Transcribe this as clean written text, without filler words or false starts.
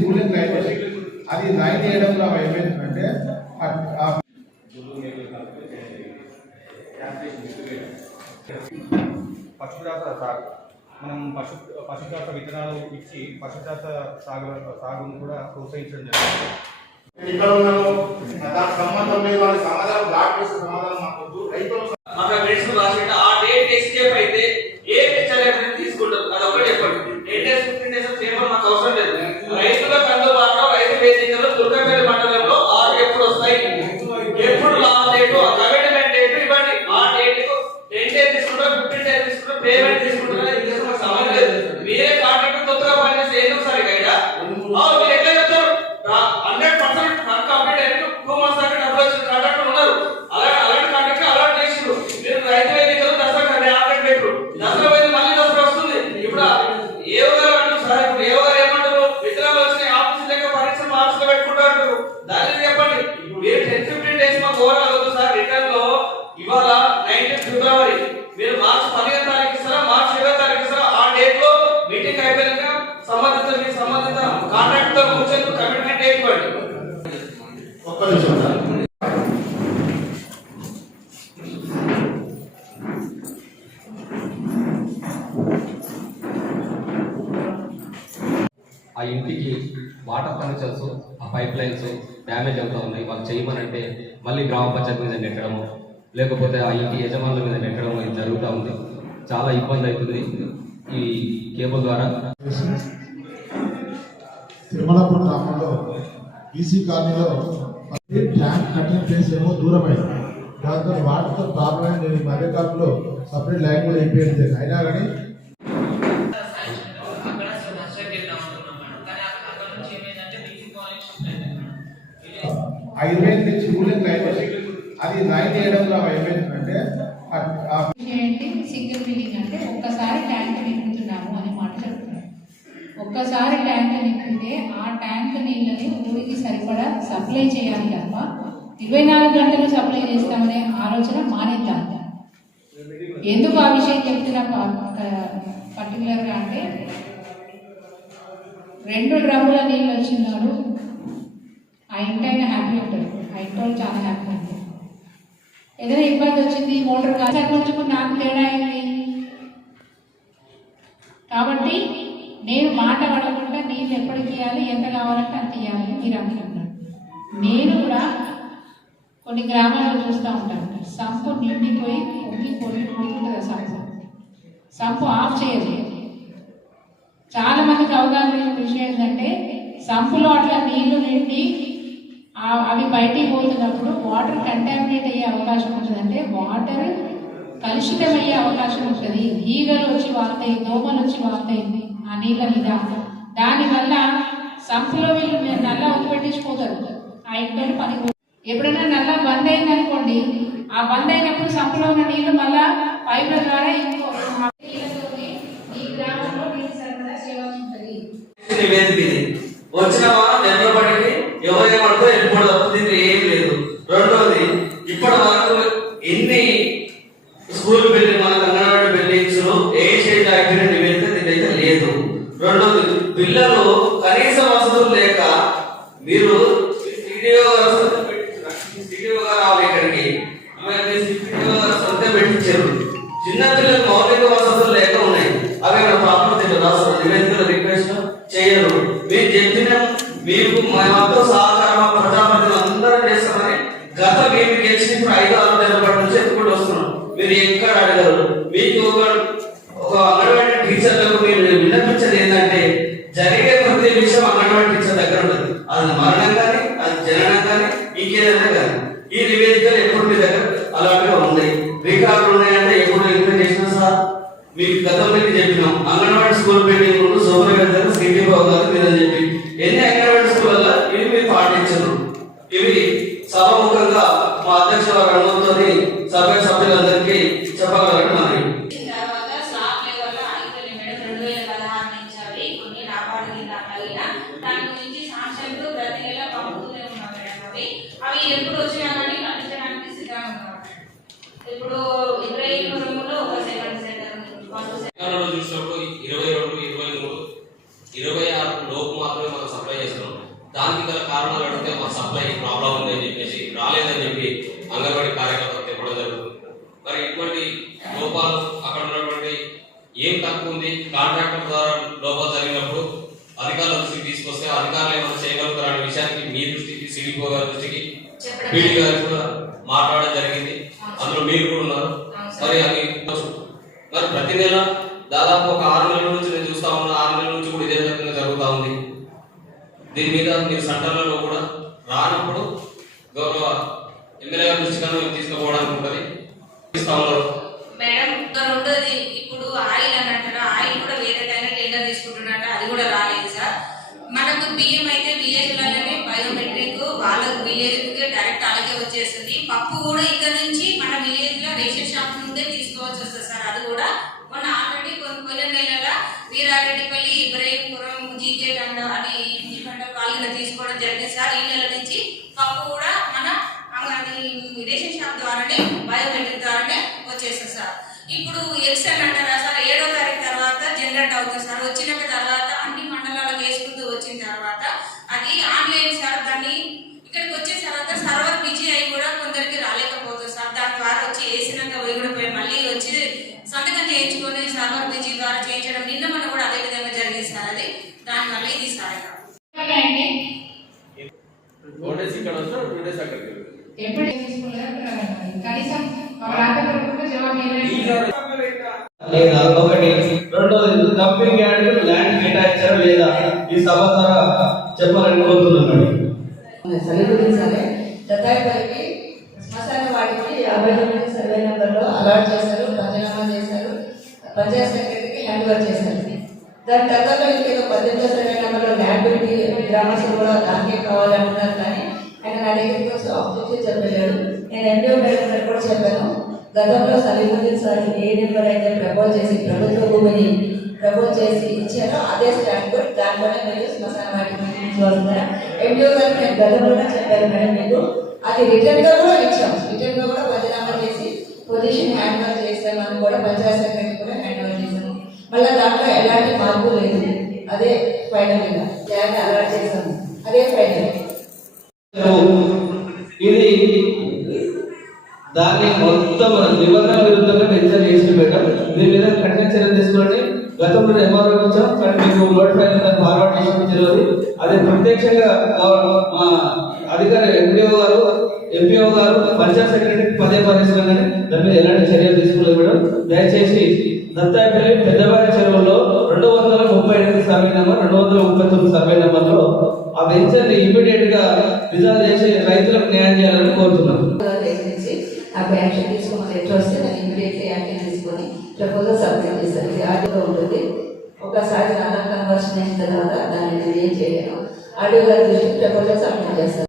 Ruling right అది right చేయడంలో ఏమైందంటే పశుజాత సాగు మనం పశుజాత విత్తనాలు ఇచ్చి పశుజాత సాగును కూడా ప్రోత్సహించడం జరుగుతుంది. ఇక్కడ ఉన్నాము దానికి సంబంధం లేదు, వాళ్ళ సమాధానం బ్లాక్ చేసే సమాధానం మాకు రైతులు మాకు మెడిసిన్ రాసినట్టు ఆ డేట్ ఎస్కేప్ అయితే ఏ పిక్చర్ తీసుకుంటారు అది ఒకటి చెప్పండి. 10 days 15 days పేపర్ మాకు అవసరం లేదు. రైతులకు అందుబాటులో రైతు వేదికలో దుర్గాపల్లి మండలంలో ఆ ఎప్పుడు వస్తాయి, ఎప్పుడు లాస్ట్ డేట్ కమిట్మెంట్ డేట్ ఇవ్వండి. ఆ డేట్ కు 10 days తీసుకుంటారు, 15 days తీసుకుంటారు, పేమెంట్ తీసుకుంటారు. ఇది మాకు సమయం లేదు. మీరే కాంట్రాక్ట్ కొత్తగా పనిచేస్తే ఏదో సరే గైడా మీరు ఎట్లా చెప్తారు 100% కంప్లీట్ అయితే 2 months దాకా డబ్బులు వచ్చిన కాంట్రాక్టర్ ఉన్నారు. అలాంటి కాంట్రాక్ట్ అలాంటి చేసిండ్రు. మీరు రైతు వేదికలో దసరా ఆపరేట్ పెట్టరు. దసరా వేదిక మళ్ళీ దసరా వస్తుంది. ఇప్పుడు ఏ గారు అంటారు సార్, ఇప్పుడు ఏ గారు ఏమంటారు, విత్తనాలు వచ్చినాయి ఆఫీస్ దగ్గర పరీక్ష మార్క్స్ లో పెట్టుకుంటారు. దాన్ని చెప్పండి. మీరు 10-15 days మాకు ఓవరాల్ వద్దు సార్. రిటర్న్ లో ఇవాళ 19 ఫిబ్రవరి మీరు మార్చి 15వ తారీఖు ఇస్తారా, మార్చి 20వ తారీఖు ఇస్తారా, ఆ డేట్ లో మీటింగ్ అయిపోయాక సంబంధిత కాంట్రాక్ట్ తో కూర్చొని కమిట్మెంట్ డేట్ ఇవ్వండి. ఒక్క నిమిషం సార్. ఆ ఇంటికి వాటర్ కనెక్షన్స్ ఆ పైప్ లైన్స్ డ్యామేజ్ అవుతూ ఉన్నాయి. వాళ్ళు చేయమనంటే మళ్ళీ గ్రామ పంచాయతీ మీద నెట్టడము, లేకపోతే ఆ ఇంటి యజమానుల మీద నెట్టడం ఇది జరుగుతూ ఉంది. చాలా ఇబ్బంది అవుతుంది ఈ కేబుల్ ద్వారా. తిరుమలపూర్ గ్రామంలో ఈసీ కాలనీలో ట్యాంక్ కట్టిన ప్లేస్ ఏమో దూరమైంది. దాంతో వాటితో ప్రాబ్లం అయింది. నేను మధ్యకాలంలో సపరేట్ లైన్ కూడా అయిపోయింది. అయినా కానీ 5,000 నుంచి రూలింగ్ రైట్ అది రైట్ చేయడంలో ఏమైందంటే సింగిల్ బిల్డింగ్ అంటే ఒక్కసారి ట్యాంక్ నింపుతున్నాము అనే మాట చెప్తున్నారు. ఒక్కసారి ట్యాంక్ నింపితే ఆ ట్యాంక్ నీళ్ళని ఊరికి సరిపడా సప్లై చేయాలి తప్ప 24 గంటలు సప్లై చేస్తామనే ఆలోచన మానేద్దాం. ఎందుకు ఆ విషయం చెప్తున్నా పర్టికులర్గా అంటే 2 డ్రమ్ముల నీళ్ళు వచ్చినాడు ఆ ఇంటైనా హ్యాపీ ఉంటారు, ఆ ఇంట్లో చాలా హ్యాపీ ఉంటారు. ఏదైనా ఇబ్బంది వచ్చింది మోటార్ కొంచెం నాకు తేడా అయింది కాబట్టి నేను మాట పడకుండా నీళ్ళు ఎప్పటికి ఇవ్వాలి, ఎంత కావాలంటే అంత ఇవ్వాలి మీరు అనుకుంటున్నారు. నేను కూడా కొన్ని గ్రామాల్లో చూస్తూ ఉంటాను, సంపు నిండిపోయి పోతుంటుంది. సంపు ఆఫ్ చేయదు. చాలా మందికి అవగాహన విషయం ఏంటంటే సంపులో అట్లా నీళ్లు నిండి అవి బయటికి పోతున్నప్పుడు వాటర్ కంటామినేట్ అయ్యే అవకాశం ఉంటుంది. అంటే వాటర్ కలుషితమయ్యే అవకాశం ఉంటుంది. ఈగలు వచ్చి వాళ్తాయి, దోమలు వచ్చి వాళ్తాయి ఆ నీళ్ళ మీద. దానివల్ల సంపులో వీళ్ళు నల్ల వదిలిపెట్టించిపోతారు. ఆ ఇంట్లో పని ఎప్పుడైనా నల్ల బంద్ అయింది అనుకోండి, ఆ బంద్ అయినప్పుడు సంపులో ఉన్న నీళ్లు మళ్ళా పైపుల ద్వారా ఈ గ్రామంలో నీటి సరఫరా చేయాల్సి ఉంటుంది. వచ్చినామా నిలబడి ఎవరేమనుకో వెళ్ళిపోవడం తప్ప దీంట్లో ఏం లేదు. రెండోది ఇప్పటి వరకు ఎన్ని స్కూల్ బిల్డింగ్ మన అంగన్వాడీ బిల్డింగ్స్ ఏ స్టేజ్ అయిపోయిన నివేదిక దీనికైతే లేదు. రెండోది పిల్లలు కనీస వసతులు లేక మీరు సిడిఓ గారు రావాలి ఇక్కడికి, సిడిఓ గారు సొంత పెట్టించారు. చిన్నపిల్లలకు మౌలిక వసతులు లేక ఉన్నాయి. అవి మన ప్రాబ్లం రాష్ట్ర నివేదికలు రిక్వెస్ట్ చేయరు. మీరు చెప్పిన మీకు మాతో సహకారం ప్రజాప్రతినిధులు అందరూ చేస్తామని గత మేము గెలిచిన 5-6 నెలల పాటు నుంచి ఎప్పుడు వస్తున్నాం. మీరు ఎక్కడ అడగరు. మీకు ఒక అంగన్వాడీ టీచర్లకు మీరు విన్నపించేది ఏంటంటే జరిగే ప్రతి విషయం అంగన్వాడీ టీచర్ దగ్గర ఉంటుంది. అది మరణం కానీ, అది జననం కానీ, ఇంకేదైనా కానీ ఈ నివేదికలు ఎప్పుడు మీ దగ్గర అలాగే ఉన్నాయి. రికార్డులు ఉన్నాయంటే ఎప్పుడు ఎంక్వైరీ చేసినా సార్ మీకు గతంలో చెప్పినాం. Anganwadi school building supervisor Siti Babu garu మీరని చెప్పి ఎన్ని అంగన్వాడీ స్కూళ్ళల్లో ఇవి మీరు పాటించారు. ఇవి సభముఖంగా మా అధ్యక్ష వారి అనుమతితో సభ్య సభ్యులందరికీ చెప్పగలరని మనవి. ఇప్పుడు 22 ఒక సెకండ్ సెంటర్ చూసినప్పుడు 22, 23, 26 లోపు మాత్రమే మనం సప్లై చేస్తాం. దానికి గల కారణాలు అడిగితే మా సప్లై ప్రాబ్లం ఉంది అని చెప్పేసి రాలేదని చెప్పి అంగన్వాడీ కార్యకర్తలు చెప్పడం జరుగుతుంది. మరి ఇటువంటి లోపాలు అక్కడ ఉన్నటువంటి ఏం తక్కువ ఉంది, కాంట్రాక్టర్ ద్వారా లోపాలు జరిగినప్పుడు అధికారుల దృష్టికి తీసుకొస్తే అధికారులు ఏమైనా చేయగలుగుతారు అనే విషయానికి మీ దృష్టికి, సిడిపో గారి దృష్టికి, పీడీ గారికి కూడా మాట్లాడడం జరిగింది. అందులో మీరు కూడా ఉన్నారు. మరి ప్రతి నెల దాదాపు ఒక 6 నెలల నుంచి నేను చూస్తా ఉన్నా, 6 నెలల నుంచి కూడా ఇదే రకంగా జరుగుతూ ఉంది. దీని మీద మీరు సెంటర్లలో కూడా రానప్పుడు గౌరవ ఎమ్మెల్యే గారి దృష్టిగా మేము తీసుకుపోవడానికి ఉంటుంది. మేడం రెండోది, ఇప్పుడు ఆయిల్ అని అంటారా, ఆయిల్ కూడా వేరేటైనా టెండర్ తీసుకుంటున్నట్ట, అది కూడా రాలేదు సార్. మనకు బియ్యం అయితే విలేజ్లలోనే బయోమెట్రిక్ వాళ్ళకు విలేజ్ డైరెక్ట్ అలాగే వచ్చేస్తుంది. పప్పు కూడా ఇక్కడ నుంచి మన విలేజ్ లో రేషన్ షాప్ నుండే తీసుకోవచ్చు వస్తుంది సార్. అది కూడా మొన్న ఆల్రెడీ కొన్ని నెలల వీరారెడ్డిపల్లి, ఇబ్రహీంపురం, జీకే దండ అని వాళ్ళు తీసుకోవడం జరిగింది సార్. ఈ నెల నుంచి పప్పు కూడా మన రేషన్ షాప్ ద్వారానే బయోమెట్రిక్ ద్వారానే వచ్చేస్తుంది సార్. ఇప్పుడు ఎక్స్ అని అంటారా సార్, 7వ తారీఖు తర్వాత జనరేట్ అవుతుంది సార్. వచ్చిన తర్వాత అన్ని మండలాలకు వేసుకుంటూ వచ్చిన తర్వాత అది ఆన్లైన్ సార్. దాన్ని ఇక్కడికి వచ్చిన తర్వాత సర్వర్ బిజీ అయి కూడా కొందరికి రాలేకపోతుంది సార్. దాని ద్వారా వచ్చి వేసినాక కూడా మళ్ళీ వచ్చి సంతకం చేయించుకొని సర్వర్ బిజీ ద్వారా చేయించడం నిన్న మనం కూడా అదే విధంగా జరిగింది సార్. అది దానివల్ల ఇది సార్ ఎప్పుడు కనీసం జవాబు లేదా ఒకటి. రెండోది డంపింగ్ యార్డ్ ల్యాండ్ కేటాయించారా లేదా ఈ సభ ద్వారా చెప్పాలని కోరుతున్నాను. సరిగురించాలి. దత్తాయిపల్లికి శ్మశాన వాడికి 59 సర్వే నెంబర్లో అలాట్ చేశారు, పంచనామా చేశారు, పంచాయత్ సెక్రటరీకి హ్యాండ్ ఓవర్ చేశారు. దాని తర్వాత ఇంకేదో 18 సర్వే నెంబర్లో ల్యాండ్ పెట్టి గ్రామస్తులు కూడా దానికే కావాలంటున్నారు. కానీ ఆయన నా దగ్గరికి వచ్చి ఆబ్జెక్షన్ చెప్పలేడు. నేను ఎండిఓ మేడం గారు కూడా చెప్పాను, గతంలో సలీముద్దీన్ సార్ ఏ నెంబర్ అయితే ప్రపోజ్ చేసి ప్రభుత్వ భూమిని ప్రపోజ్ చేసి ఇచ్చారో అదే స్టాండ్ కూడా దాంట్లోనే మీరు శ్మశాన వాటికి వస్తారా. ఎండిఓ గారు నేను గతంలో చెప్పాను మేడం మీకు, అది రిటర్న్ గా కూడా ఇచ్చాము. రిటర్న్ గా కూడా బదనామా చేసి పొజిషన్ హ్యాండ్ ఓవర్ చేసామని కూడా పంచాయత్ సెక్రటరీ కూడా హ్యాండ్ ఓవర్ చేసాము. మళ్ళీ దాంట్లో ఎలాంటి మార్పు లేదు. అదే ఫైనల్ గా ల్యాండ్ అలాట్ చేసాము, అదే ఫైనల్. ఇది దాన్ని మొత్తం నిబంధన విరుద్ధంగా మెన్షన్ చేసి పెట్టాం. దీని మీద కఠిన చర్యలు తీసుకోండి. గతంలో ఎంఆర్ఓ ఇచ్చాం, కానీ మీకు నోటిఫై ఫార్వర్డ్ చేసి తెలియదు. అదే ప్రత్యక్షంగా మా అధికారి ఎంపీఓ గారు, ఎంపీఓ గారు, పంచాయత్ సెక్రటరీకి పదే ఇస్తున్నాం. దాని మీద ఎలాంటి చర్యలు తీసుకోలేదు మేడం. దయచేసి దత్తాయిపల్లి పెద్దవారి చెరువులో 238 సర్వే నెంబర్, 239 సర్వే నెంబర్లో ఆ వెంచర్ని ఇమీడియట్ గా రిజాల్వ్ చేసి రైతులకు న్యాయం చేయాలని కోరుతున్నాం. యాక్షన్ తీసుకోమని ఎట్లా వస్తే దాన్ని ఇమీడియట్లీ యాక్షన్ తీసుకొని ప్రపోజల్ సబ్మిట్ చేస్తారు. ఇది ఆడియో ఉంటుంది. ఒకసారి నాలుగు కన్వర్షన్ అయిన తర్వాత దాన్ని ఏం చేయను ఆడియో గారి దృష్టికి ప్రపోజల్ సబ్మిట్ చేస్తారు.